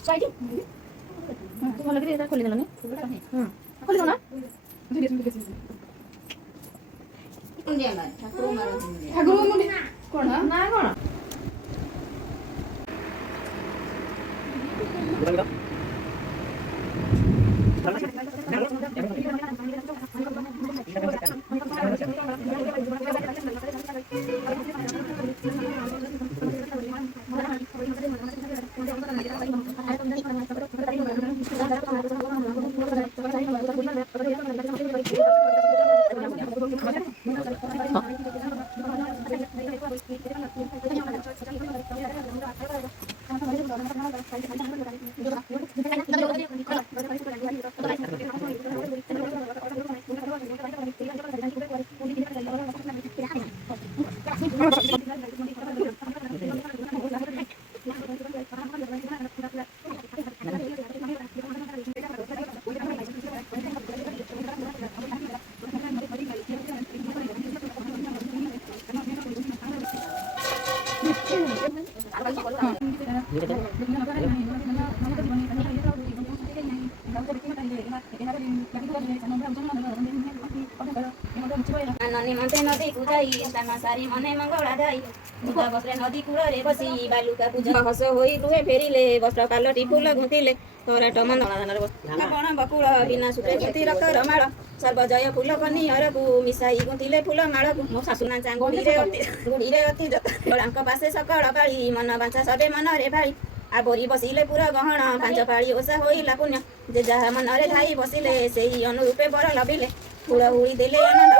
ଭଲ କରି ଏଟା ଖୋଲିଦେଲନି ଖୋଲିଦେବ ନା ଠାକୁର ମୁଣ୍ଡି କଣ ନା କଣ निमंत्रण नदी पूजाई स्थान सारी मने मंगला धाई मुदा बस्रे नदी कूଳରେ बसी बालुका पूजा हस होई रुहे फेरिले वस्त्र पालटी फूल गुंथिले तोराट मन बण बकुଳ बिना सुते गुंथि ରକ୍ତର ମାଳ ସର୍ବଜୟ ଫୁଲ କନିଅରକୁ ମିଶାଇ ଗୁନ୍ଥିଲେ ଫୁଲ ମାଳକୁ ମୋ ଶାଶୁ ନାଚା ଗୁଡ଼ିରେ ଅତି ଯତଙ୍କ ପାଶେ ସକଳ ପାଳି ମନ ବାଞ୍ଚା ସବେ ମନରେ ଭାଳି ଆବରି ବସିଲେ ପୁର ଗହଣ ପାଞ୍ଚ ପାଳି ଓଷା ହୋଇଲା ପୁଣ୍ୟ ଯେ ଯାହା ମନରେ ଧାଇ ବସିଲେ ସେହି ଅନୁରୂପେ ବର ଲଭିଲେ ଫୁଳ ହୁଳି ଦେଲେ ଆନନ୍ଦ